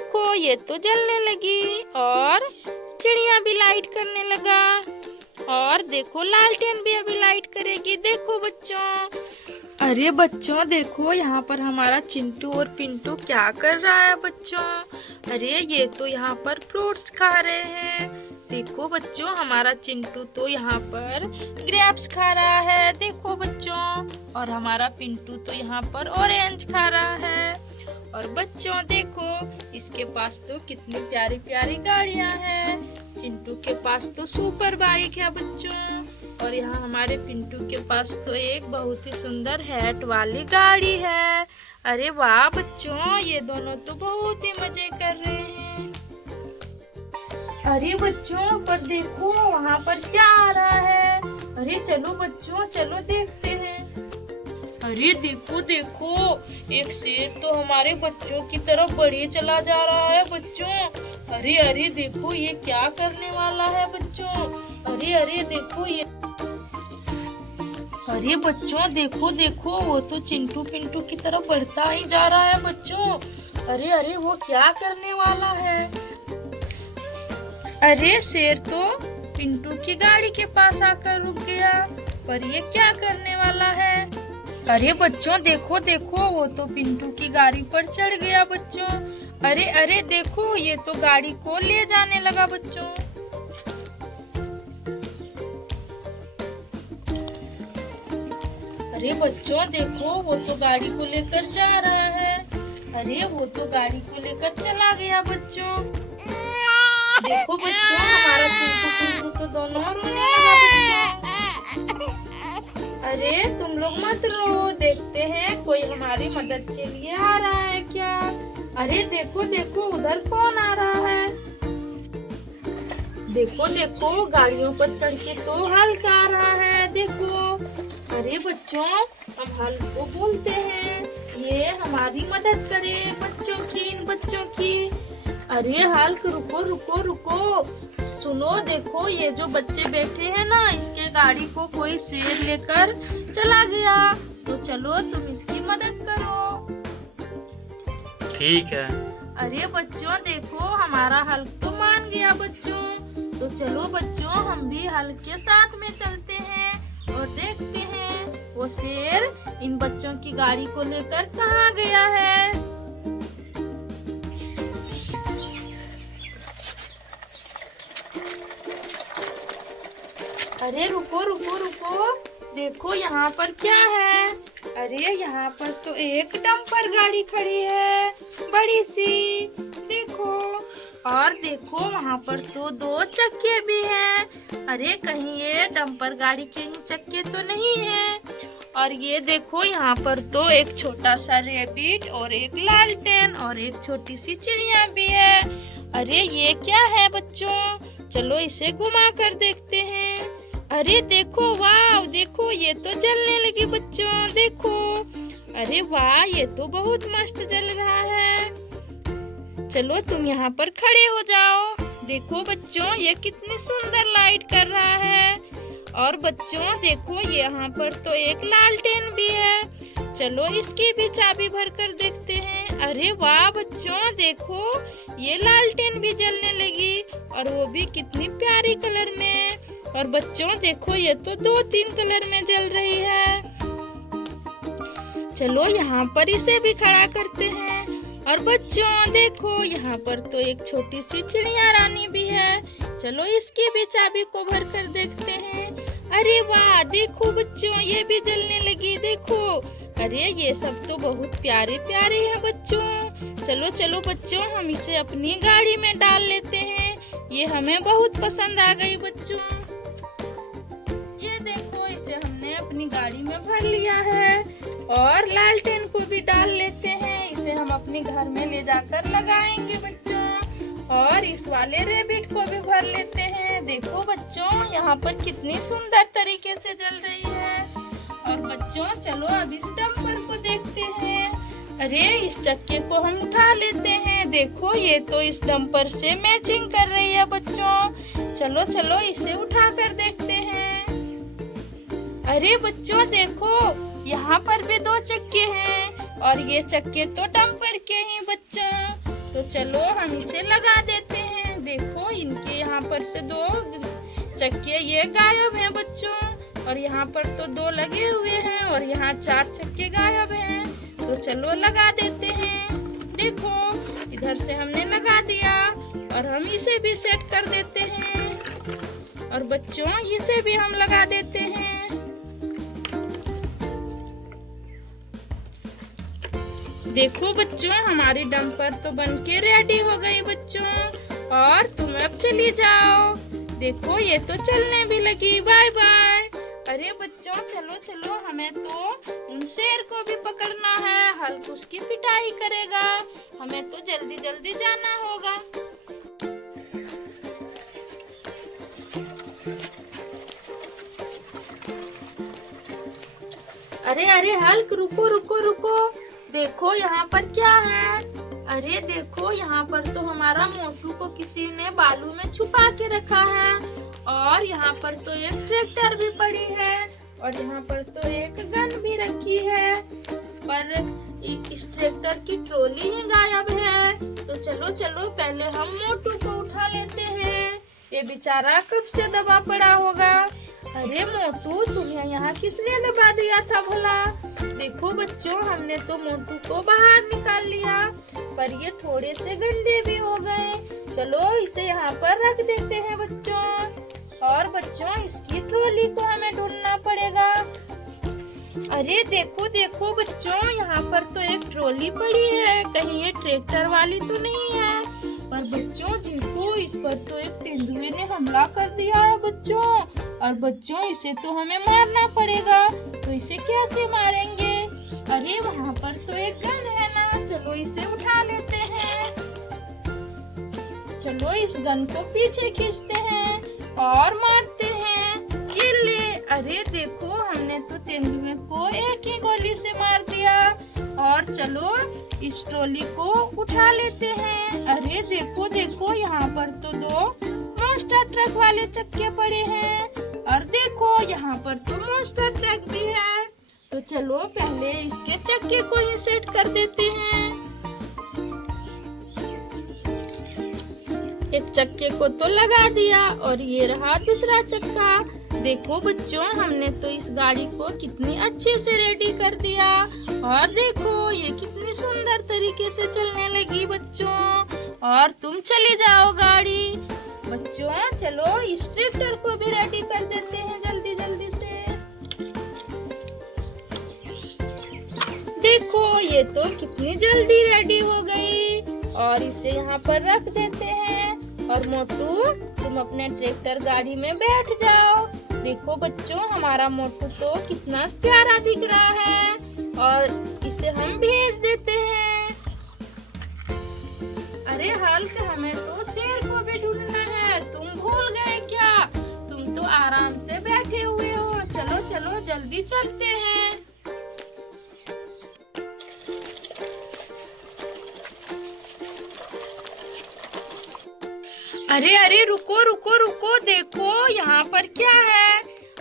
देखो ये तो जलने लगी और चिड़िया भी लाइट करने लगा। और देखो लालटेन भी अभी लाइट करेगी। देखो बच्चों, अरे बच्चों देखो यहाँ पर हमारा चिंटू और पिंटू क्या कर रहा है बच्चों। अरे ये तो यहाँ पर फ्रूट्स खा रहे हैं। देखो बच्चों, हमारा चिंटू तो यहाँ पर ग्रेप्स खा रहा है। देखो बच्चों, और हमारा पिंटू तो यहाँ पर ऑरेंज खा रहा है। और बच्चों देखो, इसके पास तो कितनी प्यारी प्यारी गाड़ियाँ हैं। चिंटू के पास तो सुपर बाइक है बच्चों, और यहाँ हमारे पिंटू के पास तो एक बहुत ही सुंदर हैट वाली गाड़ी है। अरे वाह बच्चों, ये दोनों तो बहुत ही मजे कर रहे हैं। अरे बच्चों, पर देखो वहाँ पर क्या आ रहा है। अरे चलो बच्चों, चलो देखते हैं। अरे देखो देखो, एक शेर तो हमारे बच्चों की तरफ बढ़े चला जा रहा है बच्चों। अरे अरे देखो, ये क्या करने वाला है बच्चों। अरे अरे देखो ये, अरे बच्चों देखो देखो, वो तो चिंटू पिंटू की तरफ बढ़ता ही जा रहा है बच्चों। अरे अरे, वो क्या करने वाला है। अरे शेर तो पिंटू की गाड़ी के पास आकर रुक गया, पर ये क्या करने वाला है। अरे बच्चों देखो देखो, वो तो पिंटू की गाड़ी पर चढ़ गया बच्चों। अरे अरे देखो, ये तो गाड़ी को ले जाने लगा बच्चों। अरे बच्चों देखो, वो तो गाड़ी को लेकर जा रहा है। अरे वो तो गाड़ी को लेकर चला गया बच्चों। देखो बच्चों, हमारा चिंटू पिंटू तो दोनों रोने लगा बच्चों। अरे तुम लोग मत रो, देखते हैं कोई हमारी मदद के लिए आ रहा है क्या। अरे देखो देखो, उधर कौन आ रहा है। देखो देखो, गाड़ियों पर चढ़ के तो हल्क आ रहा है। देखो, अरे बच्चों, हम हल्क को बोलते हैं, ये हमारी मदद करे बच्चों की, इन बच्चों की। अरे हल्क रुको रुको रुको, सुनो देखो, ये जो बच्चे बैठे हैं ना, इसके गाड़ी को कोई शेर लेकर चला गया, तो चलो तुम इसकी मदद करो। ठीक है। अरे बच्चों देखो, हमारा हल्क तो मान गया बच्चों, तो चलो बच्चों, हम भी हल्क के साथ में चलते हैं और देखते हैं वो शेर इन बच्चों की गाड़ी को लेकर कहाँ गया है। अरे रुको रुको रुको, देखो यहाँ पर क्या है। अरे यहाँ पर तो एक डंपर गाड़ी खड़ी है, बड़ी सी। देखो, और देखो वहाँ पर तो दो चक्के भी हैं। अरे कहीं ये डंपर गाड़ी के ही चक्के तो नहीं हैं। और ये देखो, यहाँ पर तो एक छोटा सा रैबिट और एक लालटेन और एक छोटी सी चिड़िया भी है। अरे ये क्या है बच्चों, चलो इसे घुमा कर देखते हैं। अरे देखो, वाह देखो, ये तो जलने लगी बच्चों। देखो, अरे वाह, ये तो बहुत मस्त जल रहा है। चलो तुम यहाँ पर खड़े हो जाओ। देखो बच्चों, ये कितनी सुंदर लाइट कर रहा है। और बच्चों देखो, ये यहाँ पर तो एक लालटेन भी है। चलो इसकी भी चाबी भर कर देखते हैं। अरे वाह बच्चों, देखो ये लालटेन भी जलने लगी, और वो भी कितनी प्यारी कलर में। और बच्चों देखो, ये तो 2-3 कलर में जल रही है। चलो यहाँ पर इसे भी खड़ा करते हैं। और बच्चों देखो, यहाँ पर तो एक छोटी सी चिड़िया रानी भी है। चलो इसकी भी चाबी को भर कर देखते हैं। अरे वाह देखो बच्चों, ये भी जलने लगी। देखो, अरे ये सब तो बहुत प्यारे प्यारे हैं बच्चों। चलो चलो बच्चों, हम इसे अपनी गाड़ी में डाल लेते हैं। ये हमें बहुत पसंद आ गई बच्चों। ये देखो, इसे हमने अपनी गाड़ी में भर लिया है। और लालटेन को भी डाल लेते हैं, इसे हम अपने घर में ले जाकर लगाएंगे बच्चों। और इस वाले रैबिट को भी भर लेते हैं। देखो बच्चों, यहाँ पर कितनी सुंदर तरीके से जल रही है। और बच्चों चलो अब इस डंपर को देखते हैं। अरे इस चक्के को हम उठा लेते हैं। देखो, ये तो इस डंपर से मैचिंग कर रही है बच्चों। चलो चलो इसे उठा कर देखते हैं। अरे बच्चों देखो, यहाँ पर भी 2 चक्के हैं, और ये चक्के तो डंपर के ही बच्चों। तो चलो हम इसे लगा देते हैं। देखो इनके यहाँ पर से 2 चक्के ये गायब हैं बच्चों, और यहाँ पर तो 2 लगे हुए हैं और यहाँ 4 चक्के गायब हैं। तो चलो लगा देते हैं। देखो इधर से हमने लगा दिया और हम इसे भी सेट कर देते हैं, और बच्चों इसे भी हम लगा देते हैं। देखो बच्चों हमारी डंपर तो बनके रेडी हो गई बच्चों, और तुम अब चली जाओ। देखो ये तो चलने भी लगी। Bye bye. अरे बच्चों चलो चलो, हमें तो उन शेर को भी पकड़ना है। हल्क उसकी पिटाई करेगा, हमें तो जल्दी जल्दी जाना होगा। अरे अरे हल्क रुको रुको रुको, देखो यहाँ पर क्या है। अरे देखो यहाँ पर तो हमारा मोटू को किसी ने बालू में छुपा के रखा है, और यहाँ पर तो एक ट्रैक्टर भी पड़ी है, और यहाँ पर तो एक गन भी रखी है, पर इस ट्रैक्टर की ट्रॉली ही गायब है। तो चलो चलो पहले हम मोटू को उठा लेते हैं। ये बेचारा कब से दबा पड़ा होगा। अरे मोटू तुम्हें यहाँ किसने दबा दिया था भला? देखो बच्चों हमने तो मोटू को बाहर निकाल लिया, पर ये थोड़े से गंदे भी हो गए। चलो इसे यहाँ पर रख देते हैं बच्चों, और बच्चों इसकी ट्रॉली को हमें ढूंढना पड़ेगा। अरे देखो देखो बच्चों यहाँ पर तो एक ट्रॉली पड़ी है, कहीं ये ट्रैक्टर वाली तो नहीं है। पर बच्चों देखो इस पर तो एक तेंदुए ने हमला कर दिया है बच्चों, और बच्चों इसे तो हमें मारना पड़ेगा। तो इसे कैसे मारेंगे? अरे वहाँ पर तो एक गन है ना, चलो इसे उठा लेते हैं। चलो इस गन को पीछे खींचते हैं और मारते हैं। ये ले। अरे देखो हमने तो तेंदुए को एक ही गोली से मार दिया, और चलो इस ट्रॉली को उठा लेते हैं। अरे देखो देखो यहाँ पर तो 2 मॉन्स्टर ट्रक वाले चक्के पड़े हैं, और देखो यहाँ पर तो मॉन्स्टर ट्रक भी है। तो चलो पहले इसके चक्के को ही सेट कर देते हैं। एक चक्के को तो लगा दिया, और ये रहा दूसरा चक्का। देखो बच्चों हमने तो इस गाड़ी को कितनी अच्छे से रेडी कर दिया, और देखो ये कितनी सुंदर तरीके से चलने लगी बच्चों। और तुम चले जाओ गाड़ी। बच्चों चलो इस ट्रैक्टर को भी रेडी कर देते हैं जल्दी जल्दी से। देखो ये तो कितनी जल्दी रेडी हो गई, और इसे यहाँ पर रख देते हैं। और मोटू तुम अपने ट्रैक्टर गाड़ी में बैठ जाओ। देखो बच्चों हमारा मोटू तो कितना प्यारा दिख रहा है, और इसे हम भेज देते हैं। अरे हल्क हमें तो शेर को भी ढूंढना है, तुम भूल गए क्या? तुम तो आराम से बैठे हुए हो। चलो चलो जल्दी चलते हैं। अरे अरे रुको रुको रुको, देखो यहाँ पर क्या है।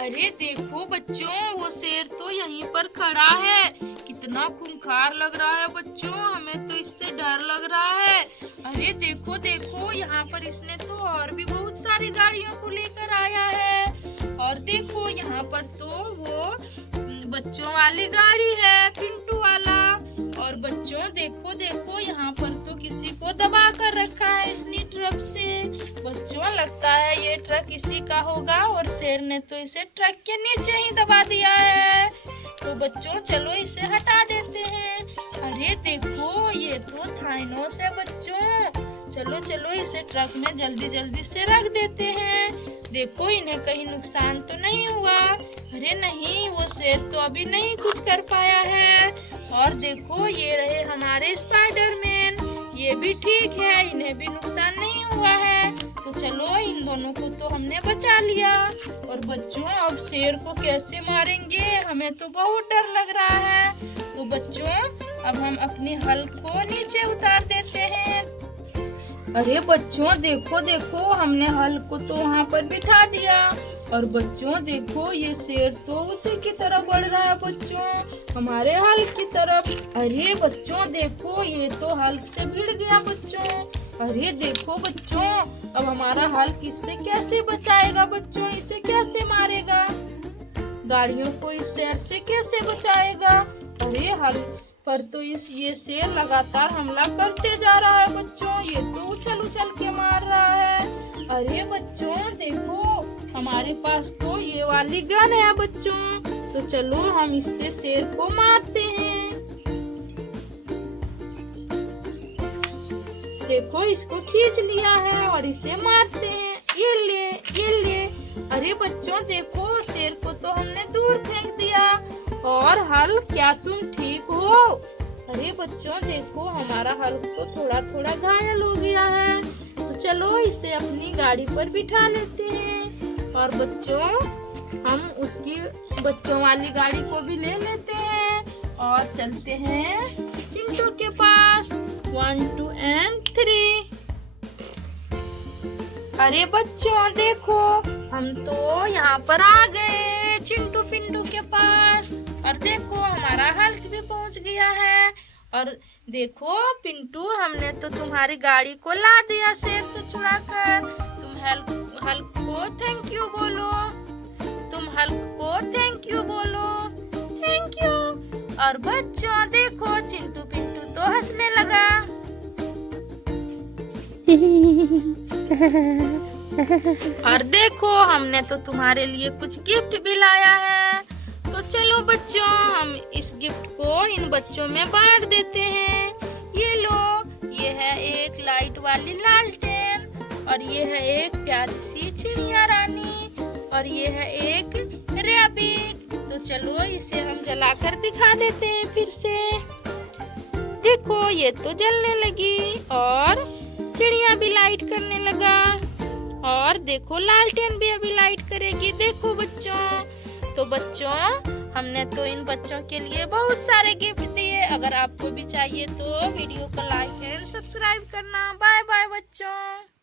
अरे देखो बच्चों वो शेर तो यहीं पर खड़ा है, कितना खूंखार लग रहा है बच्चों, हमें तो इससे डर लग रहा है। अरे देखो देखो यहाँ पर इसने तो और भी बहुत सारी गाड़ियों को लेकर आया है, और देखो यहाँ पर तो वो बच्चों वाली गाड़ी है, पिंटू वाला। और बच्चों देखो देखो यहाँ पर तो किसी को दबा कर रखा है इसने ट्रक से। बच्चों लगता है ये ट्रक इसी का होगा, और शेर ने तो इसे ट्रक के नीचे ही दबा दिया है। तो बच्चों चलो इसे हटा देते हैं। अरे देखो ये तो थाइनोस है बच्चों। चलो चलो इसे ट्रक में जल्दी जल्दी से रख देते हैं। देखो इन्हें कहीं नुकसान तो नहीं हुआ। अरे नहीं, वो शेर तो अभी नहीं कुछ कर पाया है। और देखो ये रहे हमारे स्पाइडरमैन, ये भी ठीक है, इन्हें भी नुकसान नहीं हुआ है। तो चलो इन दोनों को तो हमने बचा लिया। और बच्चों अब शेर को कैसे मारेंगे, हमें तो बहुत डर लग रहा है। तो बच्चों अब हम अपनी हल्क को नीचे उतार देते हैं। अरे बच्चों देखो देखो, हमने हल्क को तो वहाँ पर बिठा दिया, और बच्चों देखो ये शेर तो उसी की तरफ बढ़ रहा है बच्चों, हमारे हल्क की तरफ। अरे बच्चों देखो ये तो हल्क से भिड़ गया बच्चों। अरे देखो बच्चों अब हमारा हल्क इससे कैसे बचाएगा बच्चों, इसे कैसे मारेगा, गाड़ियों को इस शेर से कैसे बचाएगा। अरे हल्क पर तो ये शेर लगातार हमला करते जा रहा है बच्चों, ये तो उछल उछल के मार रहा है। अरे बच्चों देखो हमारे पास तो ये वाली गन है बच्चों, तो चलो हम इससे शेर को मारते हैं। देखो इसको खींच लिया है और इसे मारते हैं। ये ले ये ले। अरे बच्चों देखो शेर को तो हमने दूर फेंक दिया। और हल्क क्या तुम ठीक हो? अरे बच्चों देखो हमारा हल्क तो थोड़ा थोड़ा घायल हो गया है, तो चलो इसे अपनी गाड़ी पर बिठा लेते हैं। और बच्चों हम उसकी बच्चों वाली गाड़ी को भी ले लेते हैं और चलते हैं चिंटू के पास। 1 2 and 3। अरे बच्चों देखो हम तो यहाँ पर आ गए चिंटू पिंटू के पास। और देखो हमारा हल्क भी पहुँच गया है। और देखो पिंटू हमने तो तुम्हारी गाड़ी को ला दिया शेर से छुड़ाकर। तुम हल्क को थैंक यू बोलो, तुम हल्क को थैंक यू बोलो, थैंक यू। और बच्चों देखो चिंटू पिंटू तो हंसने लगा। और देखो हमने तो तुम्हारे लिए कुछ गिफ्ट भी लाया है, तो चलो बच्चों हम इस गिफ्ट को इन बच्चों में बांट देते हैं। ये लो, ये है एक लाइट वाली लालटेन, और ये है एक प्यारी सी चिड़िया रानी, और ये है एक रैबिट। तो चलो इसे हम जलाकर दिखा देते हैं फिर से। देखो ये तो जलने लगी और चिड़िया भी लाइट करने लगा, और देखो लालटेन भी अभी लाइट करेगी। देखो बच्चों, तो बच्चों हमने तो इन बच्चों के लिए बहुत सारे गिफ्ट दिए। अगर आपको भी चाहिए तो वीडियो को लाइक एंड सब्सक्राइब करना। बाय बाय बच्चों।